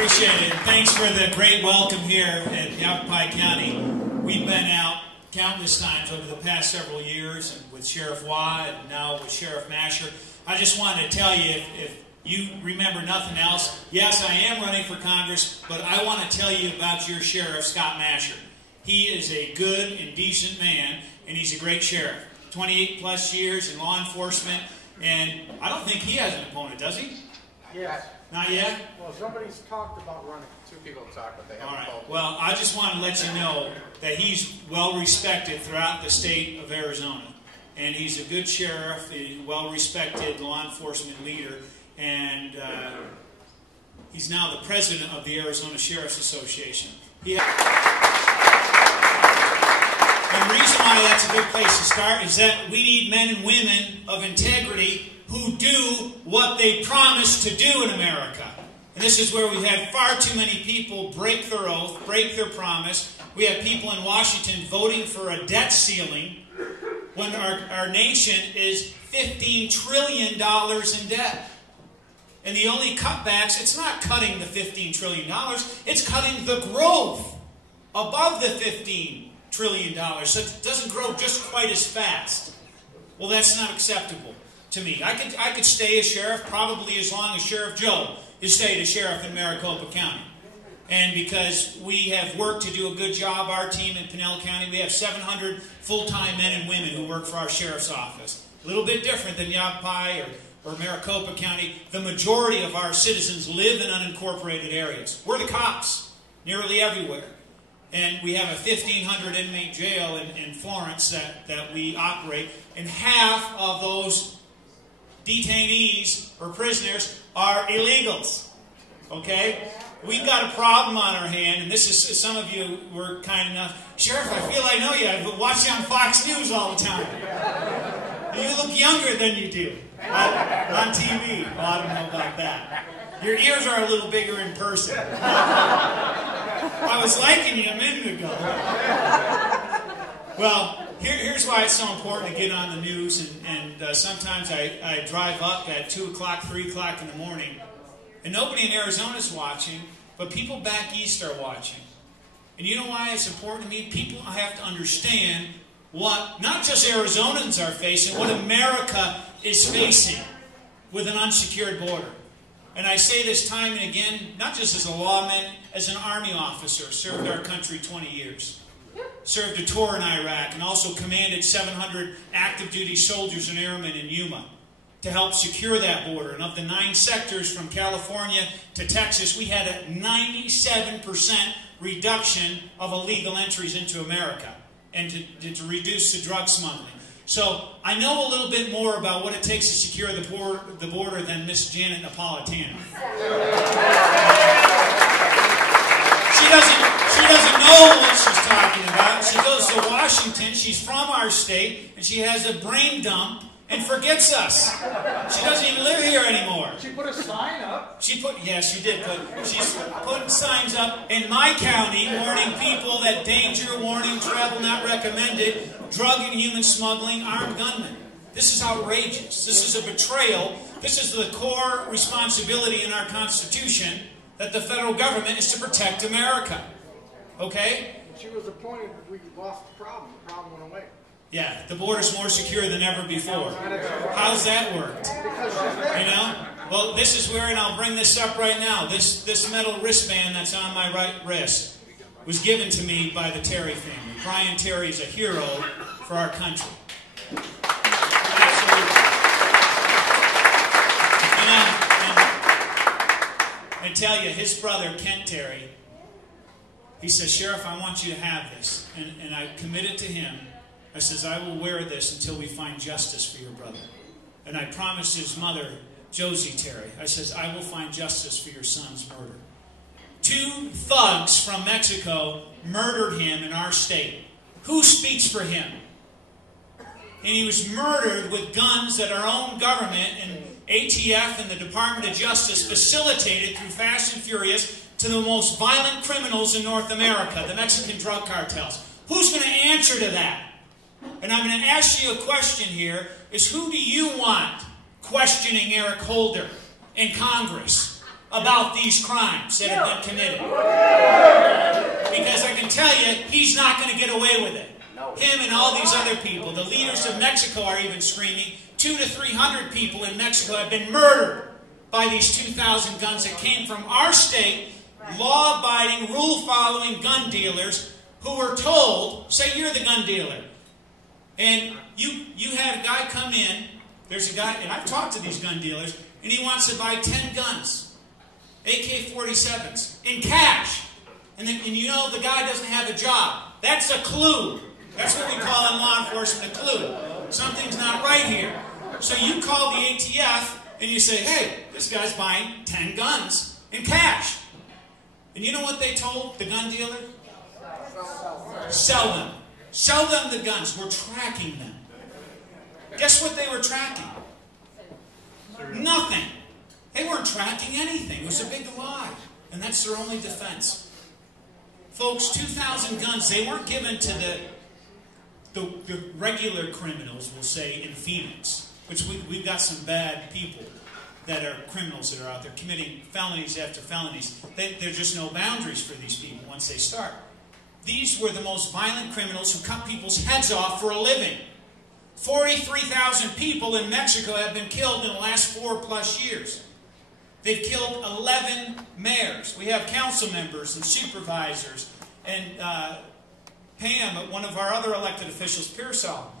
Appreciate it. Thanks for the great welcome here at Yavapai County. We've been out countless times over the past several years, and with Sheriff Waugh and now with Sheriff Masher. I just wanted to tell you, if you remember nothing else, yes, I am running for Congress, but I want to tell you about your sheriff, Scott Masher. He is a good and decent man, and he's a great sheriff. 28 plus years in law enforcement, and I don't think he has an opponent, does he? Yes. Not yet? Well, somebody's talked about running. Two people have talked, but they haven't. All right. Voted. Well, I just want to let you know that he's well respected throughout the state of Arizona. And he's a good sheriff, a well-respected law enforcement leader, and he's now the president of the Arizona Sheriff's Association. And the reason why that's a good place to start is that we need men and women of integrity who do what they promise to do in America. And this is where we've had far too many people break their oath, break their promise. We have people in Washington voting for a debt ceiling when our nation is $15 trillion in debt. And the only cutbacks, it's not cutting the $15 trillion, it's cutting the growth above the $15 trillion. So it doesn't grow just quite as fast. Well, that's not acceptable to me. I could stay as sheriff probably as long as Sheriff Joe has stayed as sheriff in Maricopa County. And because we have worked to do a good job, our team in Pinell County, we have 700 full-time men and women who work for our sheriff's office. A little bit different than Yavapai or Maricopa County. The majority of our citizens live in unincorporated areas. We're the cops, nearly everywhere. And we have a 1,500 inmate jail in Florence that we operate. And half of those detainees or prisoners are illegals. Okay? We've got a problem on our hand, and this is, some of you were kind enough. Sheriff, I feel I know you. I watch you on Fox News all the time. You look younger than you do on TV. Well, I don't know about that. Your ears are a little bigger in person. I was liking you a minute ago. Well, here's why it's so important to get on the news, and sometimes I drive up at 2 o'clock, 3 o'clock in the morning, and nobody in Arizona is watching, but people back east are watching. And you know why it's important to me? People have to understand what not just Arizonans are facing, what America is facing with an unsecured border. And I say this time and again, not just as a lawman, as an Army officer, served our country 20 years. Served a tour in Iraq and also commanded 700 active duty soldiers and airmen in Yuma to help secure that border. And of the 9 sectors from California to Texas, we had a 97% reduction of illegal entries into America and to reduce the drug smuggling. So I know a little bit more about what it takes to secure the border than Miss Janet Napolitano. She doesn't know what she's talking about. She goes to Washington, she's from our state, and she has a brain dump and forgets us. She doesn't even live here anymore. She put a sign up. Yes, she did. She's putting signs up in my county warning people that danger, warning, travel not recommended, drug and human smuggling, armed gunmen. This is outrageous. This is a betrayal. This is the core responsibility in our Constitution that the federal government is to protect America. Okay? She was appointed, we lost the problem. The problem went away. Yeah, the border's more secure than ever before. How's that worked? Because she's there. You know? Well, this is where, and I'll bring this up right now, this metal wristband that's on my right wrist was given to me by the Terry family. Brian Terry is a hero for our country. Absolutely. And tell you, his brother, Kent Terry, he says, Sheriff, I want you to have this. And I committed to him. I says, I will wear this until we find justice for your brother. And I promised his mother, Josie Terry, I says, I will find justice for your son's murder. 2 thugs from Mexico murdered him in our state. Who speaks for him? And he was murdered with guns that our own government and ATF and the Department of Justice facilitated through Fast and Furious to the most violent criminals in North America, the Mexican drug cartels. Who's going to answer to that? And I'm going to ask you a question here, is who do you want questioning Eric Holder in Congress? about these crimes that have been committed. Because I can tell you, he's not going to get away with it. Him and all these other people, the leaders of Mexico are even screaming. 200 to 300 people in Mexico have been murdered by these 2,000 guns that came from our state, law-abiding, rule-following gun dealers who were told, say you're the gun dealer, and you had a guy come in, there's a guy, and I've talked to these gun dealers, and he wants to buy 10 guns, AK-47s, in cash. And you know the guy doesn't have a job. That's a clue. That's what we call in law enforcement a clue. Something's not right here. So you call the ATF and you say, hey, this guy's buying 10 guns in cash. And you know what they told the gun dealer? Sell them. Sell them the guns. We're tracking them. Guess what they were tracking? Nothing. They weren't tracking anything. It was a big lie. And that's their only defense. Folks, 2,000 guns, they weren't given to the regular criminals, we'll say, in Phoenix. Which we've got some bad people that are criminals that are out there committing felonies after felonies. There's just no boundaries for these people once they start. These were the most violent criminals who cut people's heads off for a living. 43,000 people in Mexico have been killed in the last 4+ years. They've killed 11 mayors. We have council members and supervisors. And Pam, one of our other elected officials, Pearsall.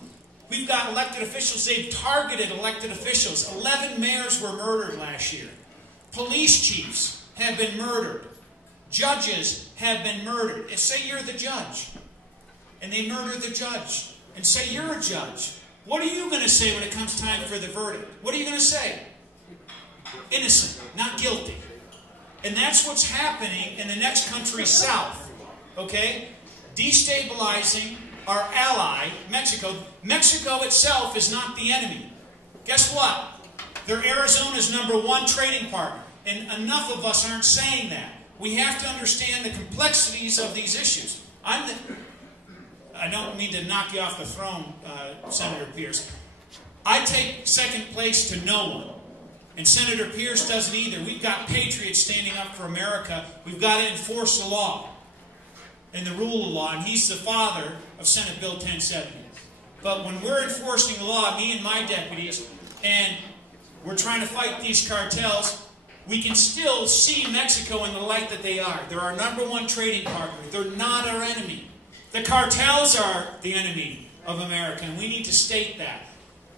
We've got elected officials. They've targeted elected officials. 11 mayors were murdered last year. Police chiefs have been murdered. Judges have been murdered. And say you're the judge. And they murder the judge. And say you're a judge. What are you going to say when it comes time for the verdict? What are you going to say? Innocent, not guilty. And that's what's happening in the next country south. Okay? Destabilizing our ally, Mexico. Mexico itself is not the enemy. Guess what? They're Arizona's #1 trading partner. And enough of us aren't saying that. We have to understand the complexities of these issues. I don't mean to knock you off the throne, Senator Pierce. I take second place to no one. And Senator Pierce doesn't either. We've got patriots standing up for America. We've got to enforce the law and the rule of law. And he's the father of Senate Bill 1070. But when we're enforcing the law, me and my deputies, and we're trying to fight these cartels, we can still see Mexico in the light that they are. They're our #1 trading partner. They're not our enemy. The cartels are the enemy of America, and we need to state that.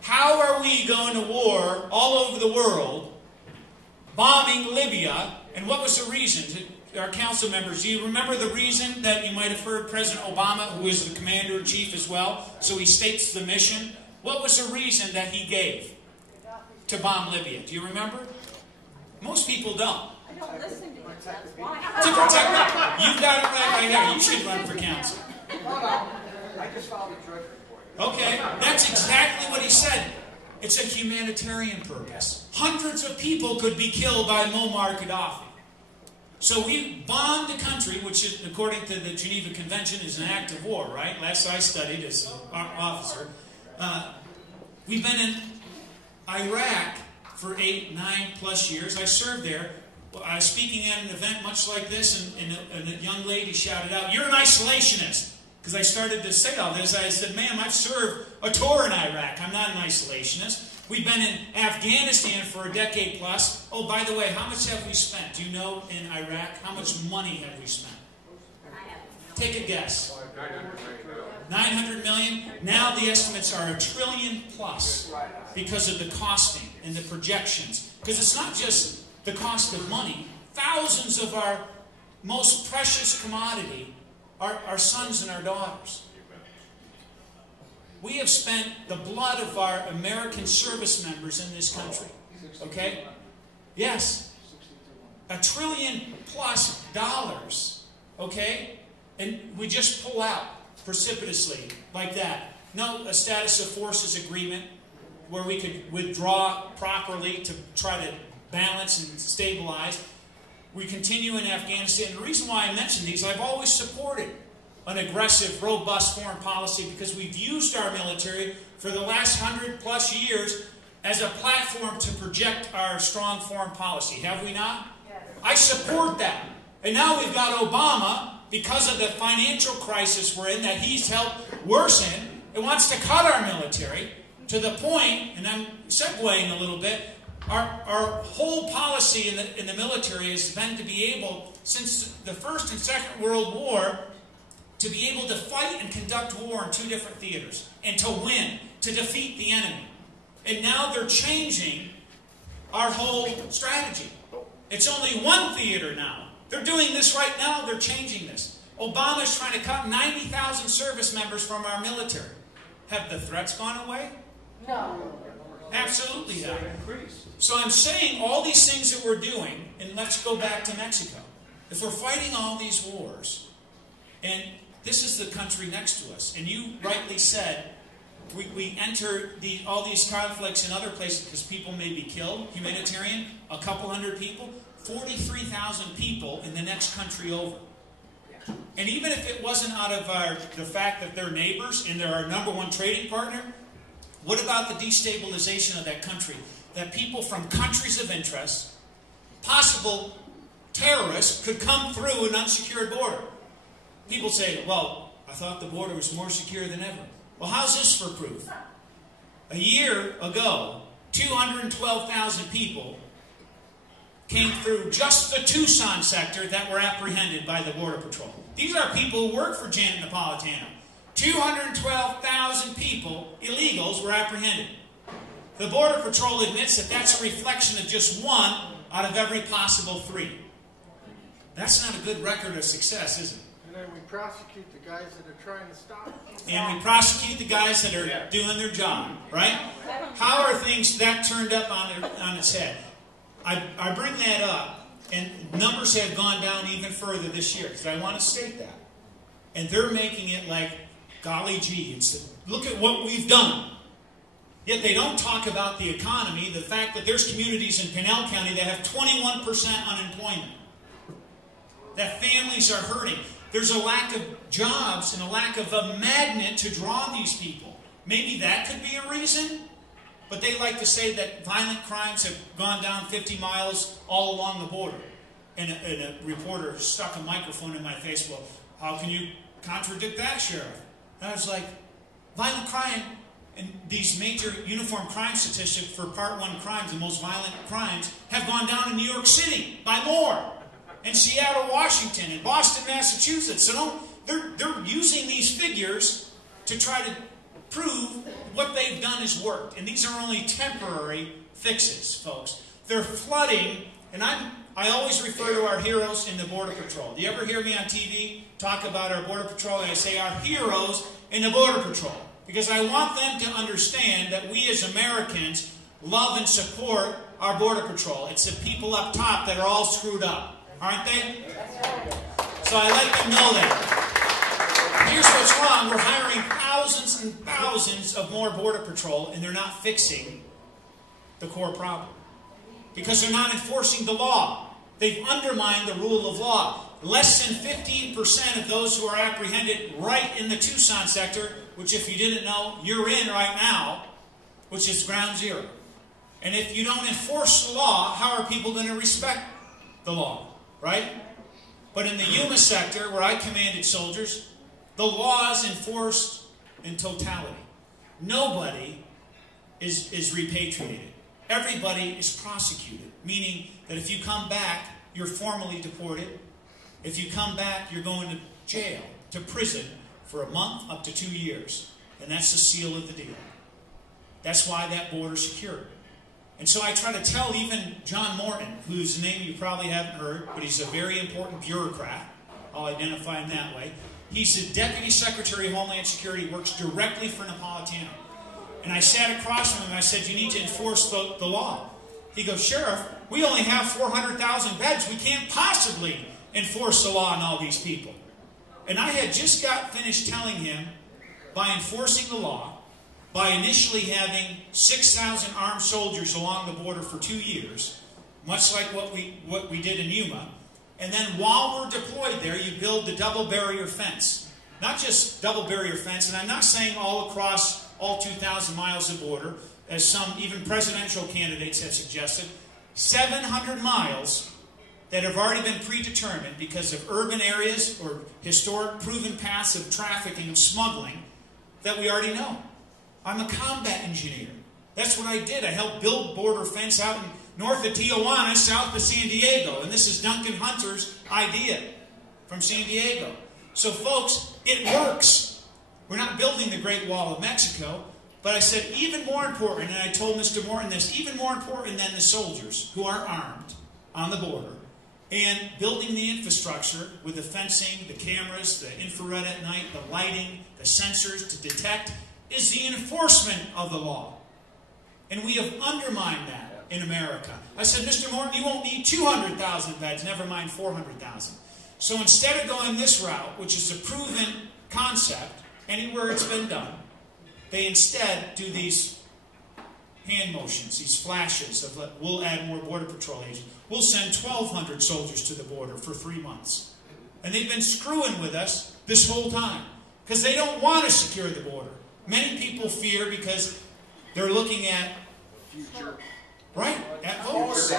How are we going to war all over the world, bombing Libya, and what was the reason? Our council members, do you remember the reason that you might have heard President Obama, who is the commander-in-chief as well, so he states the mission? What was the reason that he gave to bomb Libya? Do you remember? Most people don't. I don't listen to you, that's why. To protect, you've got it right here. You should run for council. I just filed a drug report. Okay, that's exactly what he said. It's a humanitarian purpose. Hundreds of people could be killed by Muammar Gaddafi. So we bombed a country, which, is, according to the Geneva Convention, is an act of war, right? Last I studied as an officer. We've been in Iraq for 8, 9+ years. I served there. I was speaking at an event much like this, and a young lady shouted out, "You're an isolationist." Because I started to say all this, I said, "Ma'am, I've served a tour in Iraq. I'm not an isolationist. We've been in Afghanistan for a decade plus. Oh, by the way, how much have we spent? Do you know in Iraq? How much money have we spent? Take a guess. 900 million? Now the estimates are $1 trillion plus because of the costing and the projections. Because it's not just the cost of money. Thousands of our most precious commodity are our sons and our daughters. We have spent the blood of our American service members in this country. Okay? Yes. $1 trillion plus. Okay? And we just pull out precipitously like that. No, a status of forces agreement where we could withdraw properly to try to balance and stabilize. We continue in Afghanistan. The reason why I mention these, I've always supported an aggressive, robust foreign policy because we've used our military for the last 100+ years as a platform to project our strong foreign policy. Have we not? Yes. I support that. And now we've got Obama, because of the financial crisis we're in, that he's helped worsen, and wants to cut our military to the point, and I'm segueing a little bit, our whole policy in the military has been to be able, since the First and Second World War, to be able to fight and conduct war in two different theaters, and to win, to defeat the enemy. And now they're changing our whole strategy. It's only one theater now. They're doing this right now. They're changing this. Obama's trying to cut 90,000 service members from our military. Have the threats gone away? No. Absolutely not. So I'm saying all these things that we're doing, and let's go back to Mexico. If we're fighting all these wars, and this is the country next to us, and you rightly said, we enter all these conflicts in other places because people may be killed, humanitarian, a couple hundred people, 43,000 people in the next country over. And even if it wasn't out of the fact that they're neighbors and they're our #1 trading partner, what about the destabilization of that country? That people from countries of interest, possible terrorists, could come through an unsecured border. People say, well, I thought the border was more secure than ever. Well, how's this for proof? A year ago, 212,000 people came through just the Tucson sector that were apprehended by the Border Patrol. These are people who work for Janet Napolitano. 212,000 people, illegals, were apprehended. The Border Patrol admits that that's a reflection of just one out of every possible 3. That's not a good record of success, is it? And then we prosecute the guys that are trying to stop us. And we prosecute the guys that are doing their job, right? How are things that turned up on its head? I bring that up, and numbers have gone down even further this year, because I want to state that. And they're making it like, golly gee, look at what we've done. Yet they don't talk about the economy, the fact that there's communities in Pinell County that have 21% unemployment. That families are hurting. There's a lack of jobs and a lack of a magnet to draw these people. Maybe that could be a reason. But they like to say that violent crimes have gone down 50 miles all along the border. And a reporter stuck a microphone in my face. Well, how can you contradict that, Sheriff? And I was like, violent crime and these major uniform crime statistics for Part 1 crimes, the most violent crimes, have gone down in New York City by more. And Seattle, Washington, and Boston, Massachusetts. So they're using these figures to try to prove what they've done has worked. And these are only temporary fixes, folks. They're flooding, and I always refer to our heroes in the Border Patrol. Do you ever hear me on TV talk about our Border Patrol? And I say our heroes in the Border Patrol. Because I want them to understand that we as Americans love and support our Border Patrol. It's the people up top that are all screwed up. Aren't they? So I let them know that. Here's what's wrong. We're hiring thousands and thousands of more Border Patrol, and they're not fixing the core problem. Because they're not enforcing the law. They've undermined the rule of law. Less than 15% of those who are apprehended right in the Tucson sector, which if you didn't know, you're in right now, which is ground zero. And if you don't enforce the law, how are people going to respect the law? Right? But in the Yuma sector, where I commanded soldiers, the law is enforced in totality. Nobody is repatriated. Everybody is prosecuted. Meaning that if you come back, you're formally deported. If you come back, you're going to jail, to prison, for a month up to 2 years. And that's the seal of the deal. That's why that border's secure. And so I try to tell even John Morton, whose name you probably haven't heard, but he's a very important bureaucrat. I'll identify him that way. He's the Deputy Secretary of Homeland Security, works directly for Napolitano. And I sat across from him and I said, you need to enforce the law. He goes, Sheriff, we only have 400,000 beds. We can't possibly enforce the law on all these people. And I had just got finished telling him, by enforcing the law, by initially having 6,000 armed soldiers along the border for 2 years, much like what we did in Yuma, and then while we're deployed there, you build the double barrier fence. Not just double barrier fence, and I'm not saying all across all 2,000 miles of border, as some even presidential candidates have suggested. 700 miles that have already been predetermined because of urban areas or historic proven paths of trafficking, of smuggling, that we already know. I'm a combat engineer. That's what I did. I helped build border fence out in north of Tijuana, south of San Diego. And this is Duncan Hunter's idea from San Diego. So folks, it works. We're not building the Great Wall of Mexico. But I said, even more important, and I told Mr. Morton this, even more important than the soldiers who are armed on the border, and building the infrastructure with the fencing, the cameras, the infrared at night, the lighting, the sensors to detect, is the enforcement of the law. And we have undermined that in America. I said, Mr. Morton, you won't need 200,000 beds, never mind 400,000. So instead of going this route, which is a proven concept, anywhere it's been done, they instead do these hand motions, these flashes of, we'll add more Border Patrol agents. We'll send 1,200 soldiers to the border for 3 months. And they've been screwing with us this whole time because they don't want to secure the border. Many people fear because they're looking at, right, at votes.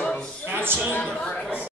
Absolutely.